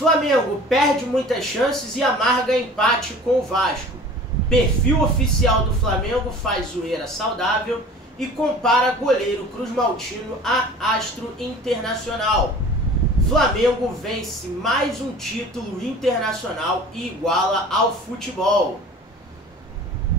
Flamengo perde muitas chances e amarga empate com o Vasco. Perfil oficial do Flamengo faz zoeira saudável e compara goleiro Cruz Maltino a astro internacional. Flamengo vence mais um título internacional e iguala ao futebol.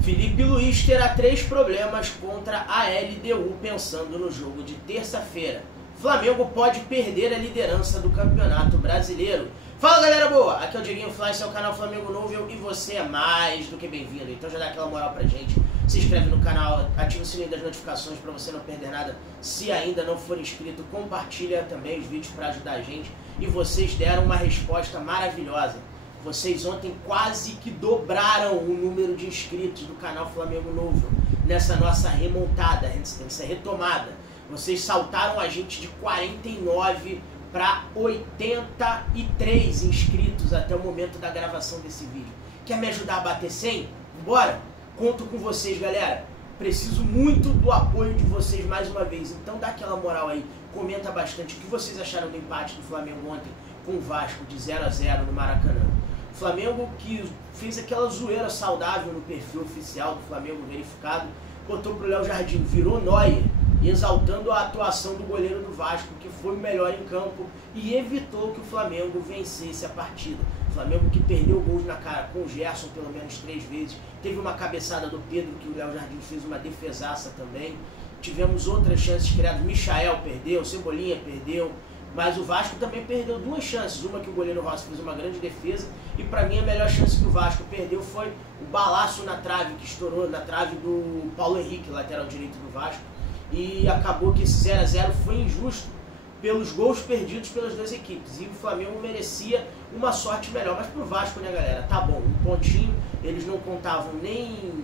Felipe Luiz terá 3 problemas contra a LDU pensando no jogo de terça-feira. Flamengo pode perder a liderança do Campeonato Brasileiro. Fala galera boa, aqui é o Dieguinho Fly, esse é o canal Flamengo Novo e você é mais do que bem-vindo. Então já dá aquela moral pra gente, se inscreve no canal, ativa o sininho das notificações pra você não perder nada. Se ainda não for inscrito, compartilha também os vídeos pra ajudar a gente. E vocês deram uma resposta maravilhosa. Vocês ontem quase que dobraram o número de inscritos do canal Flamengo Novo nessa nossa remontada, nessa retomada. Vocês saltaram a gente de 49 para 83 inscritos até o momento da gravação desse vídeo. Quer me ajudar a bater 100? Bora? Conto com vocês, galera. Preciso muito do apoio de vocês mais uma vez. Então dá aquela moral aí, comenta bastante o que vocês acharam do empate do Flamengo ontem com o Vasco de 0-0 no Maracanã. Flamengo que fez aquela zoeira saudável no perfil oficial do Flamengo verificado, botou pro Léo Jardim, virou Neuer, exaltando a atuação do goleiro do Vasco, que foi o melhor em campo e evitou que o Flamengo vencesse a partida. O Flamengo que perdeu gols na cara com o Gerson pelo menos 3 vezes, teve uma cabeçada do Pedro que o Léo Jardim fez uma defesaça também, tivemos outras chances criadas, Michael perdeu, Cebolinha perdeu, mas o Vasco também perdeu 2 chances, uma que o goleiro Rossi fez uma grande defesa e para mim a melhor chance que o Vasco perdeu foi o balaço na trave, que estourou na trave do Paulo Henrique, lateral direito do Vasco, e acabou que esse 0-0 foi injusto pelos gols perdidos pelas 2 equipes, e o Flamengo merecia uma sorte melhor, mas pro Vasco, né galera, tá bom, um pontinho, eles não contavam nem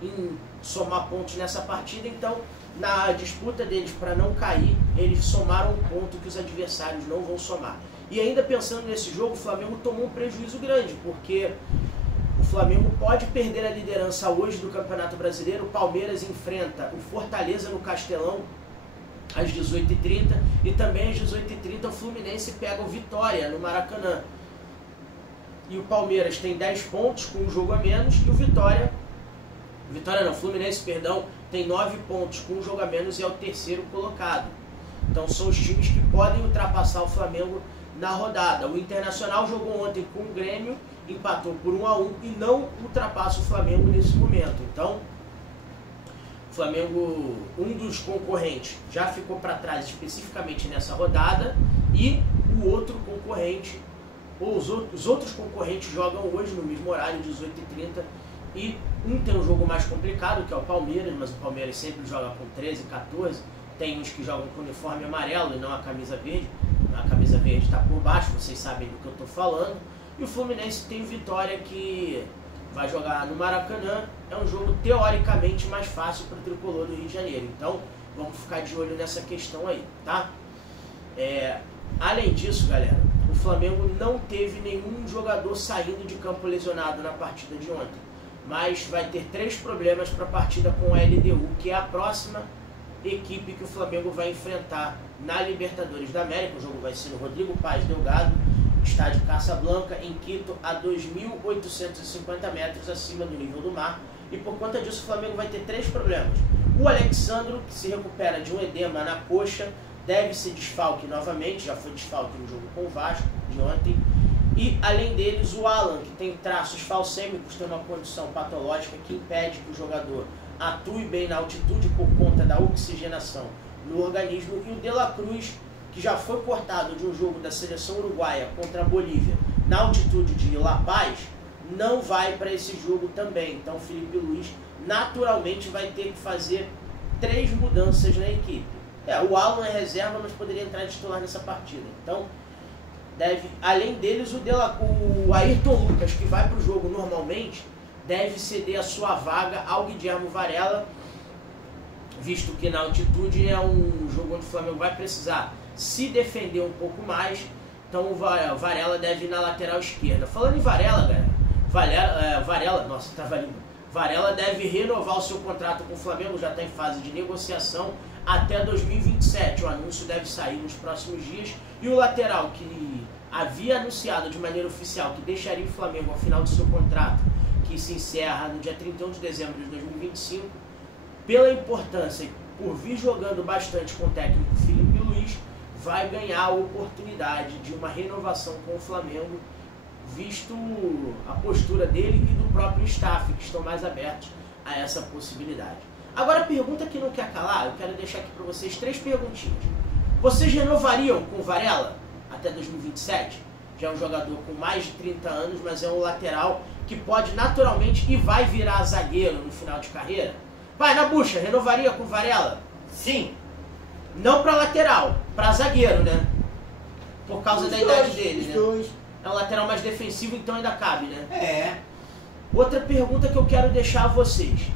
em somar pontos nessa partida, então na disputa deles para não cair, eles somaram um ponto que os adversários não vão somar. E ainda pensando nesse jogo, o Flamengo tomou um prejuízo grande, porque o Flamengo pode perder a liderança hoje do Campeonato Brasileiro. O Palmeiras enfrenta o Fortaleza no Castelão às 18h30 e também às 18h30 o Fluminense pega o Vitória no Maracanã. E o Palmeiras tem 10 pontos com um jogo a menos e o Fluminense, perdão, tem 9 pontos com um jogo a menos e é o 3º colocado. Então são os times que podem ultrapassar o Flamengo na rodada. O Internacional jogou ontem com o Grêmio, empatou por 1-1 e não ultrapassa o Flamengo nesse momento. Então, o Flamengo, um dos concorrentes, já ficou para trás especificamente nessa rodada e o outro concorrente, ou os outros concorrentes jogam hoje no mesmo horário, 18h30, e um tem um jogo mais complicado, que é o Palmeiras, mas o Palmeiras sempre joga com 13, 14, tem uns que jogam com uniforme amarelo e não a camisa verde. A camisa verde está por baixo, vocês sabem do que eu estou falando. E o Fluminense tem Vitória, que vai jogar no Maracanã. É um jogo teoricamente mais fácil para o tricolor do Rio de Janeiro. Então vamos ficar de olho nessa questão aí, tá? Além disso, galera, o Flamengo não teve nenhum jogador saindo de campo lesionado na partida de ontem. Mas vai ter 3 problemas para a partida com a LDU, que é a próxima equipe que o Flamengo vai enfrentar na Libertadores da América. O jogo vai ser no Rodrigo Paz Delgado, estádio Casablanca, em Quito, a 2.850 metros acima do nível do mar. E por conta disso o Flamengo vai ter 3 problemas. O Alexandro, que se recupera de um edema na coxa, deve ser desfalque novamente, já foi desfalque no jogo com o Vasco de ontem. E além deles o Alan, que tem traços falcêmicos, tem uma condição patológica que impede que o jogador atue bem na altitude por conta da oxigenação no organismo, e o De La Cruz, que já foi cortado de um jogo da seleção uruguaia contra a Bolívia na altitude de La Paz, não vai para esse jogo também. Então o Felipe Luiz naturalmente vai ter que fazer 3 mudanças na equipe. O Alan é reserva, mas poderia entrar titular nessa partida. Então além deles o Ayrton Lucas, que vai para o jogo normalmente, deve ceder a sua vaga ao Guilherme Varela, visto que na altitude é um jogo onde o Flamengo vai precisar se defender um pouco mais. Então o Varela deve ir na lateral esquerda. Falando em Varela, galera, Varela deve renovar o seu contrato com o Flamengo, já está em fase de negociação até 2027. O anúncio deve sair nos próximos dias. E o lateral que havia anunciado de maneira oficial que deixaria o Flamengo ao final do seu contrato, que se encerra no dia 31 de dezembro de 2025, pela importância e por vir jogando bastante com o técnico Felipe Luiz, vai ganhar a oportunidade de uma renovação com o Flamengo, visto a postura dele e do próprio staff, que estão mais abertos a essa possibilidade. Agora, a pergunta que não quer calar, eu quero deixar aqui para vocês 3 perguntinhas. Vocês renovariam com o Varela até 2027? Já é um jogador com mais de 30 anos, mas é um lateral que pode naturalmente e vai virar zagueiro no final de carreira. Vai, na bucha, renovaria com o Varela? Sim. Não para lateral, para zagueiro, né? Por causa da idade dele, né? É um lateral mais defensivo, então ainda cabe, né? É. Outra pergunta que eu quero deixar a vocês.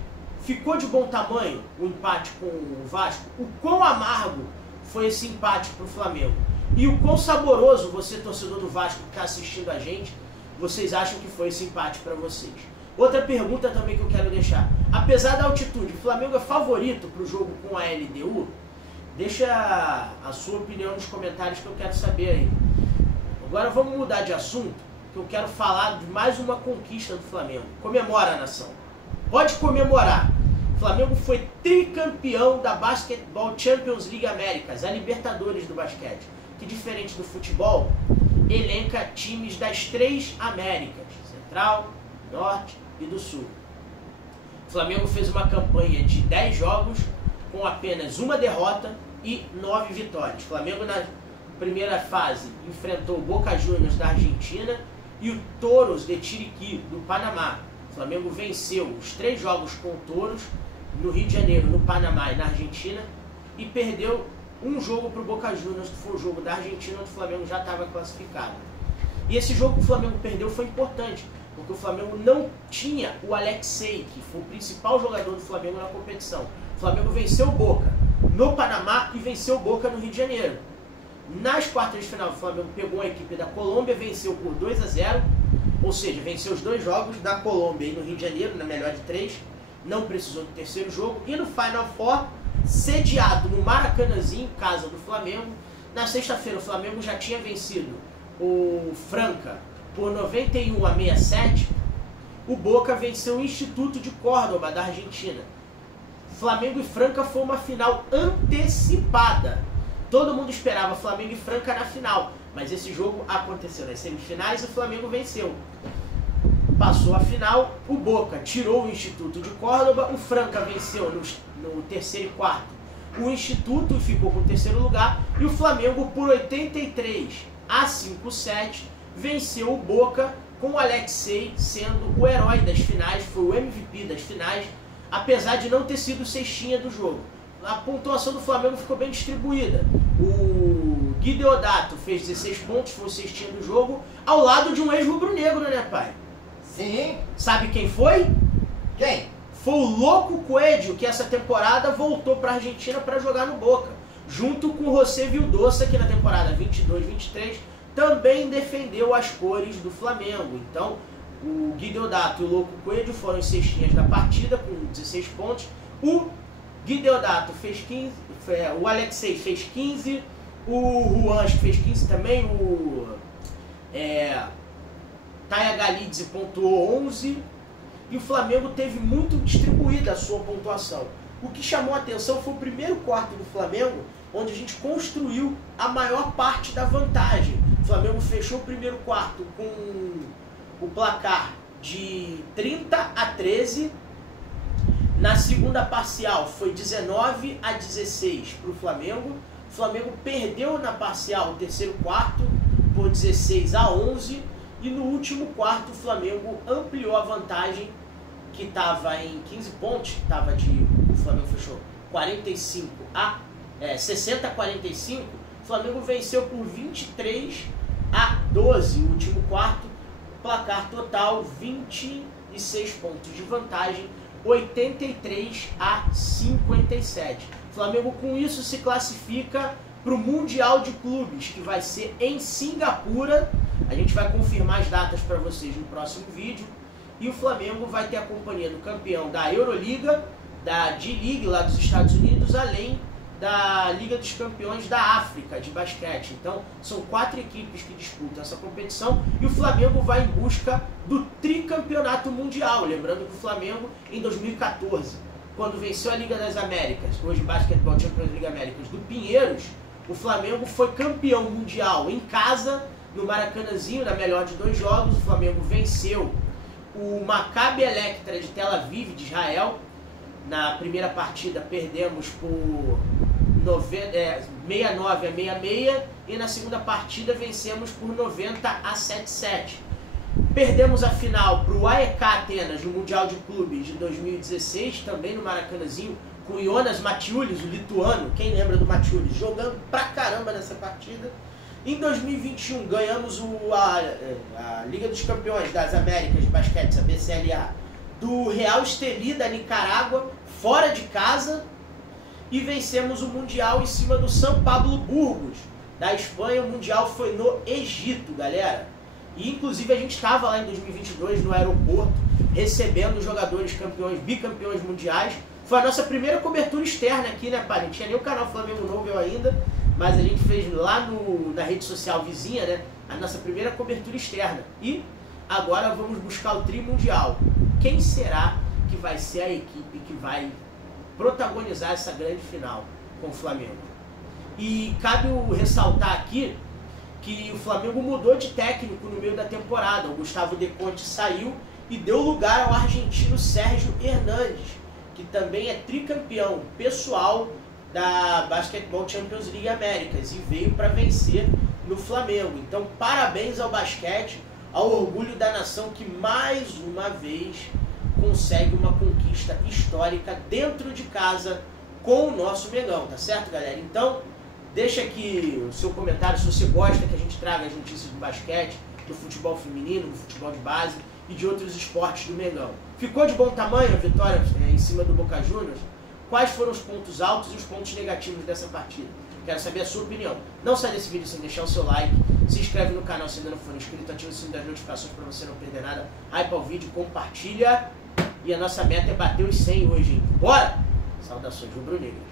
Ficou de bom tamanho o empate com o Vasco? O quão amargo foi esse empate para o Flamengo? E o quão saboroso, você torcedor do Vasco que está assistindo a gente, vocês acham que foi esse empate para vocês? Outra pergunta também que eu quero deixar. Apesar da altitude, o Flamengo é favorito para o jogo com a LDU? Deixa a sua opinião nos comentários que eu quero saber aí. Agora vamos mudar de assunto, que eu quero falar de mais uma conquista do Flamengo. Comemora, nação. Pode comemorar. O Flamengo foi tricampeão da Basketball Champions League Américas, a Libertadores do basquete, que diferente do futebol, elenca times das 3 Américas, Central, Norte e do Sul. O Flamengo fez uma campanha de 10 jogos com apenas uma derrota e 9 vitórias. O Flamengo na primeira fase enfrentou o Boca Juniors da Argentina e o Toros de Chiriquí do Panamá. O Flamengo venceu os 3 jogos com o Toros no Rio de Janeiro, no Panamá e na Argentina, e perdeu um jogo para o Boca Juniors, que foi o jogo da Argentina, onde o Flamengo já estava classificado. E esse jogo que o Flamengo perdeu foi importante, porque o Flamengo não tinha o Alexei, que foi o principal jogador do Flamengo na competição. O Flamengo venceu o Boca no Panamá e venceu o Boca no Rio de Janeiro. Nas quartas de final, o Flamengo pegou a equipe da Colômbia, venceu por 2-0, ou seja, venceu os 2 jogos da Colômbia e no Rio de Janeiro, na melhor de 3, não precisou do terceiro jogo. E no Final Four, sediado no Maracanãzinho, casa do Flamengo, na sexta-feira o Flamengo já tinha vencido o Franca por 91-67, o Boca venceu o Instituto de Córdoba, da Argentina. Flamengo e Franca foi uma final antecipada. Todo mundo esperava Flamengo e Franca na final, mas esse jogo aconteceu nas semifinais e o Flamengo venceu. Passou a final, o Boca tirou o Instituto de Córdoba, o Franca venceu no terceiro e quarto o Instituto e ficou com o terceiro lugar, e o Flamengo por 83-57 venceu o Boca, com o Alexei sendo o herói das finais, foi o MVP das finais, apesar de não ter sido cestinha do jogo. A pontuação do Flamengo ficou bem distribuída. O Gui Deodato fez 16 pontos, foi o cestinha do jogo, ao lado de um ex-rubro-negro, né, pai? Sim. Sabe quem foi? Quem? Foi o Louco Coelho, que essa temporada voltou para a Argentina para jogar no Boca, junto com o José Vildosa, que na temporada 22-23 também defendeu as cores do Flamengo. Então, o Gui Deodato e o Louco Coelho foram os cestinhas da partida, com 16 pontos. O Gui Deodato fez 15, o Alexei fez 15, o Juan fez 15 também, o Taya Galidze pontuou 11, e o Flamengo teve muito distribuída a sua pontuação. O que chamou a atenção foi o primeiro quarto do Flamengo, onde a gente construiu a maior parte da vantagem. O Flamengo fechou o primeiro quarto com o placar de 30-13, na segunda parcial foi 19-16 para o Flamengo. O Flamengo perdeu na parcial o terceiro quarto por 16-11, e no último quarto o Flamengo ampliou a vantagem, que estava em 15 pontos, o Flamengo fechou 60-45, o Flamengo venceu por 23-12 o último quarto, placar total 26 pontos de vantagem, 83-57. O Flamengo com isso se classifica para o Mundial de Clubes, que vai ser em Singapura. A gente vai confirmar as datas para vocês no próximo vídeo. E o Flamengo vai ter a companhia do campeão da Euroliga, da D-League lá dos Estados Unidos, além da Liga dos Campeões da África de basquete. Então são 4 equipes que disputam essa competição e o Flamengo vai em busca do tricampeonato mundial. Lembrando que o Flamengo em 2014, quando venceu a Liga das Américas, hoje Basketball Champions League Américas do Pinheiros, o Flamengo foi campeão mundial em casa, no Maracanãzinho, na melhor de 2 jogos. O Flamengo venceu o Maccabi Electra de Tel Aviv, de Israel. Na primeira partida perdemos por 69 a 66 e na segunda partida vencemos por 90 a 77. Perdemos a final para o AEK Atenas no Mundial de Clubes de 2016, também no Maracanãzinho, com o Jonas Mačiulis, o lituano. Quem lembra do Mačiulis? Jogando pra caramba nessa partida. Em 2021 ganhamos a Liga dos Campeões das Américas de basquete, a BCLA, do Real Estelí da Nicarágua, fora de casa, e vencemos o Mundial em cima do São Pablo Burgos da Espanha. O Mundial foi no Egito, galera. E inclusive a gente estava lá em 2022 no aeroporto recebendo jogadores campeões, bicampeões mundiais. Foi a nossa primeira cobertura externa aqui, né, pai? Não tinha nem o canal Flamengo Novo eu ainda, mas a gente fez lá na rede social vizinha, né, a nossa primeira cobertura externa. E agora vamos buscar o tri mundial. Quem será que vai ser a equipe que vai protagonizar essa grande final com o Flamengo? E cabe ressaltar aqui que o Flamengo mudou de técnico no meio da temporada. O Gustavo De Conte saiu e deu lugar ao argentino Sérgio Hernandes, que também é tricampeão pessoal da Basketball Champions League Américas e veio para vencer no Flamengo. Então, parabéns ao basquete, ao orgulho da nação que mais uma vez consegue uma conquista histórica dentro de casa com o nosso Mengão, tá certo, galera? Então, deixa aqui o seu comentário se você gosta que a gente traga as notícias do basquete, do futebol feminino, do futebol de base e de outros esportes do Mengão. Ficou de bom tamanho a vitória em cima do Boca Juniors? Quais foram os pontos altos e os pontos negativos dessa partida? Quero saber a sua opinião. Não sai desse vídeo sem deixar o seu like, se inscreve no canal se ainda não for inscrito, ativa o sininho das notificações para você não perder nada, hypa o vídeo, compartilha, e a nossa meta é bater os 100 hoje, hein? Bora! Saudações rubro-negras.